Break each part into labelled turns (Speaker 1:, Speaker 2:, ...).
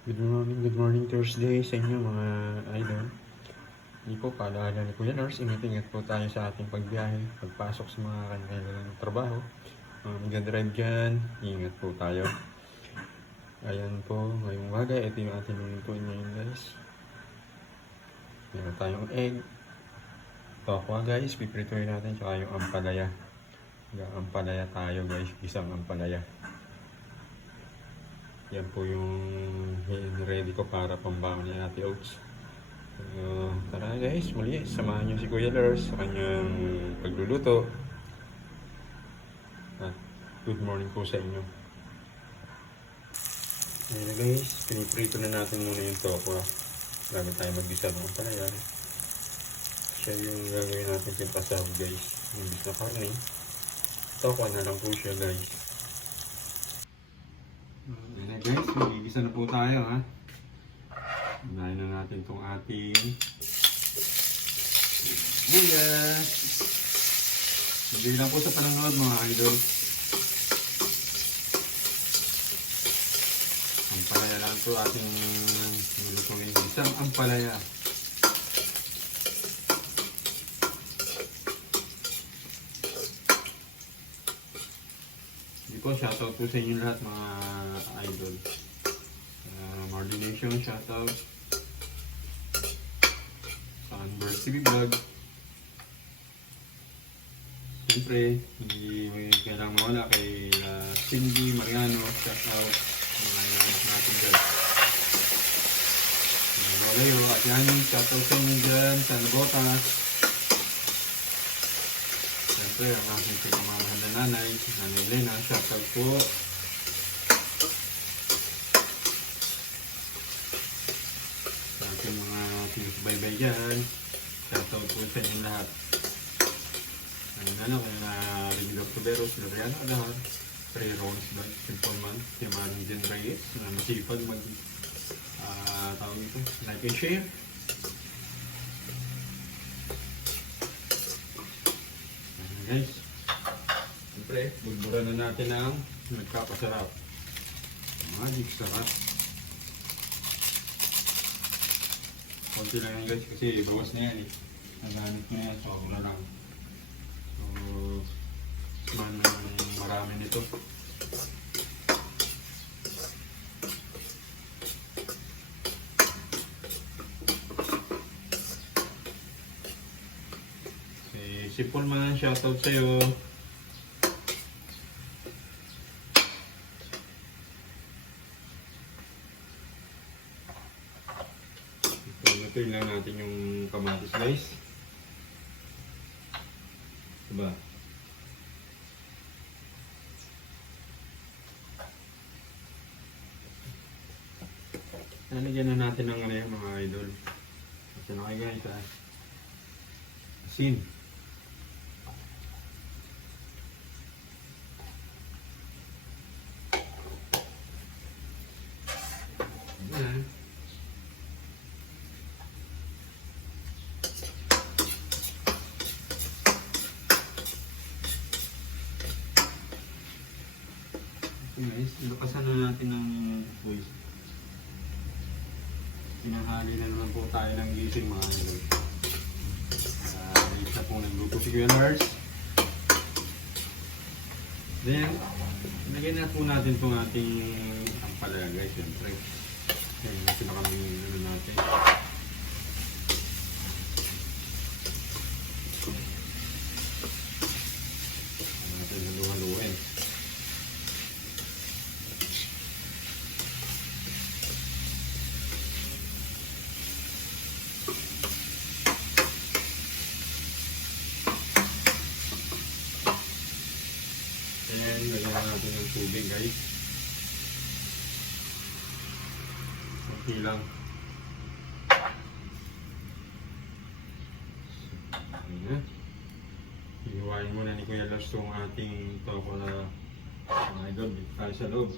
Speaker 1: Good morning, good morning Thursday sa inyo mga idol. Hindi po, paalala ni Kuya Nurse, ingat-ingat po tayo sa ating pagbiyahe, pagpasok sa mga kanilang trabaho. Mga mag-drive dyan, ingat po tayo. Ayan po, ngayong umaga, ito yung ating lulutuin ngayon guys. Meron tayong egg. Tokwa guys, piprituin natin, tsaka yung ampalaya. Ampalaya tayo guys, isang ampalaya. Yan po yung ready ko para pambangon ni Ate Oats. Uh, tara guys, muli, samahan niyo si Kuya Lars sa kanyang pagluluto. At good morning po sa inyo. Ayan na guys, piniprito na natin muna yung tokwa. Bago tayo mag-isa ng palaya. Siya yung gagawin natin yung pasahog guys. Imbis na karne. Tokwa na lang po siya guys. Ayan guys, magigisa na po tayo ha. Unahin na natin itong ating buyas. Hindi lang po sa pananood mga idol. Ampalaya lang ito ating nulutuin. Isang ampalaya. Hindi po, shoutout po sa inyo lahat mga idol. Uh, Marley Nation, shoutout. Sa Unburst TV Vlog. Siyempre, hindi may kailangang mawala kay uh, Cindy Mariano, shoutout. Mga anak natin dyan. Wala yun, at yan, shoutout sa inyo dyan, sa Nabotas. Siyempre, ang aking pagmamahal na nanay, Nanay Elena, shoutout po. Sa ating mga sinusubaybay dyan, shoutout po sa inyo lahat. Ano na lang, kung narinig ako sa Beros, Loriano Adahar, Trey Rollins Bike, Simple Man, si Manny Jen Reyes, na masipag mag, ah, tawag ito, like and share. Ayan guys. Siyempre, bulburan na natin ang nagkapasarap. Magic sarap. Konti lang yan guys kasi bawas na yan eh. Nagamit na yan, sobra lang. So, man marami nito. Si Sipol man, shoutout sa'yo. Ito lang natin yung kamatis guys. Diba? Lalagyan na natin ng ano mga idol. Kasi na kayo guys ha. Asin. Ayan. Okay guys, lukasan na natin ng voice. Pinahali na naman po tayo ng gising mga idol. Uh, na pong nagluto si Kuya Lars. Then, lagyan na po natin itong ating ampalaya guys, siyempre. Yan, natin na kami ano natin. Ano natin halu-haluin. Na natin ng tubig guys. Okay lang. Ayan. Hihiwain muna ni Kuya Lars itong ating toko na mga idol. Dito tayo sa loob.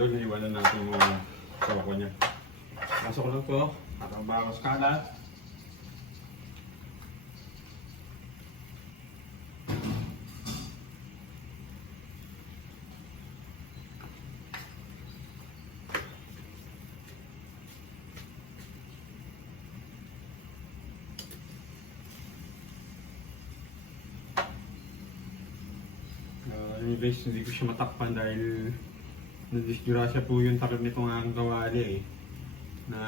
Speaker 1: Idol, naiwanan natin yung mga soko niya. Pasok lang to. Kakaba ko sa kalat. Uh, yung guys, hindi ko siya matakpan dahil nadisgrasya po yung takip nitong aking kawali eh. Na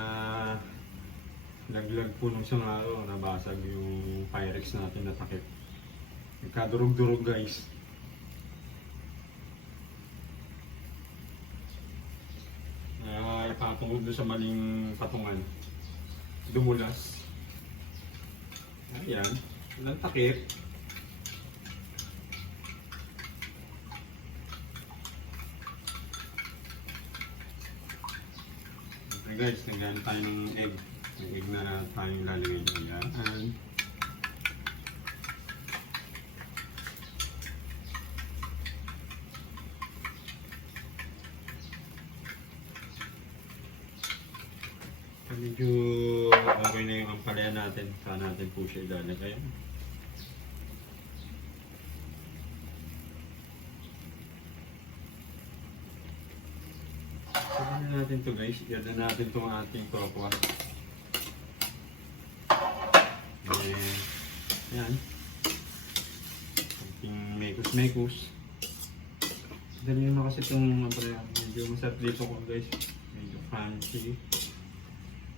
Speaker 1: laglag po nung isang araw, nabasag yung Pyrex natin na takip. Nagkadurog-durog guys. Uh, ipatungod doon sa maling patungan. Dumulas. Ayan. Walang takip. Okay guys, nagyan tayo ng egg. Yung egg na na tayong lalagay dyan. Yan. Medyo okay na yung ampalaya natin. Saan natin po siya ilalagay. Sabi na natin to guys, i na natin itong ating kokwa. Eh, yan. Ating mekos-mekos. Dali naman kasi itong ampalaya. Medyo masarap dito ko guys. Medyo crunchy.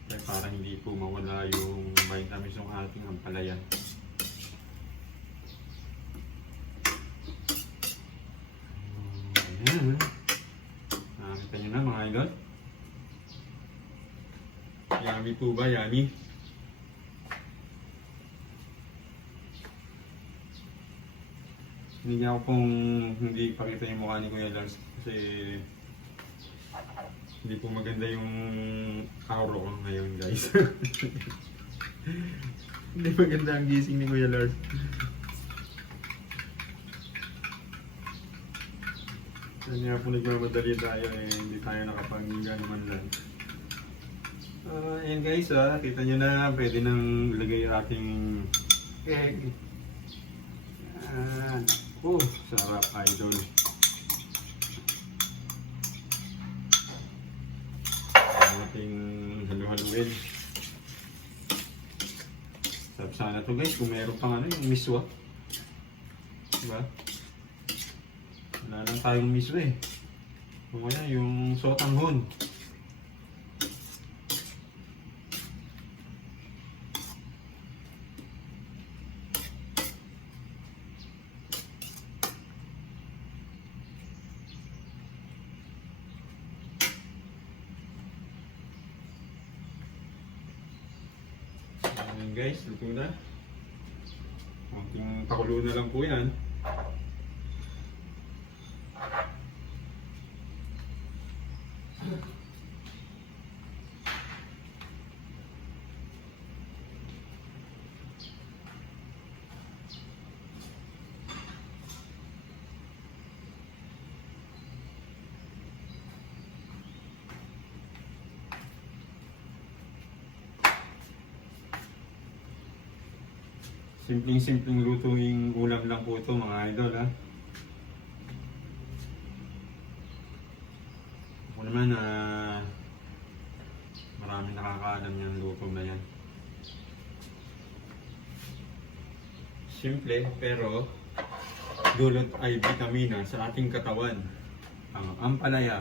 Speaker 1: Kaya para hindi po mawala yung vitamins ng ating ampalaya. Ayan. Nakakita nyo na mga idol. Yummy po ba? Yummy? Hindi ako pong hindi pakita yung mukha ni Kuya Lars kasi hindi po maganda yung aura ko ngayon guys. hindi maganda ang gising ni Kuya Lars. Kanya po nagmamadali tayo eh, hindi tayo nakapangga naman lang. Ah, ayan guys ah, kita nyo na, pwede nang ilagay yung ating egg. Yan. Oh, sarap idol. Ang ating halu-haluin. Sarap sana to guys, kung meron pang ano, yung miswa. Diba? Wala lang tayong miswa eh. Kung kaya, yung sotanghon. Ayan guys, luto na. Konting pakulo na lang po yan. Simpleng-simpleng lutuing ulam lang po ito mga idol ha. Ako naman na marami nakakaalam yung luto na yan. Simple pero dulot ay vitamina sa ating katawan. Ang ampalaya.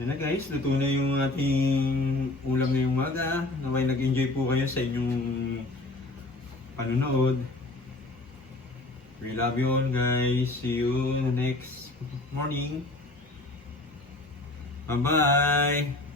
Speaker 1: Yan na guys, luto na yung ating ulam ngayong umaga. Naway nag-enjoy po kayo sa inyong panonood. We love you all guys. See you next morning. Bye-bye!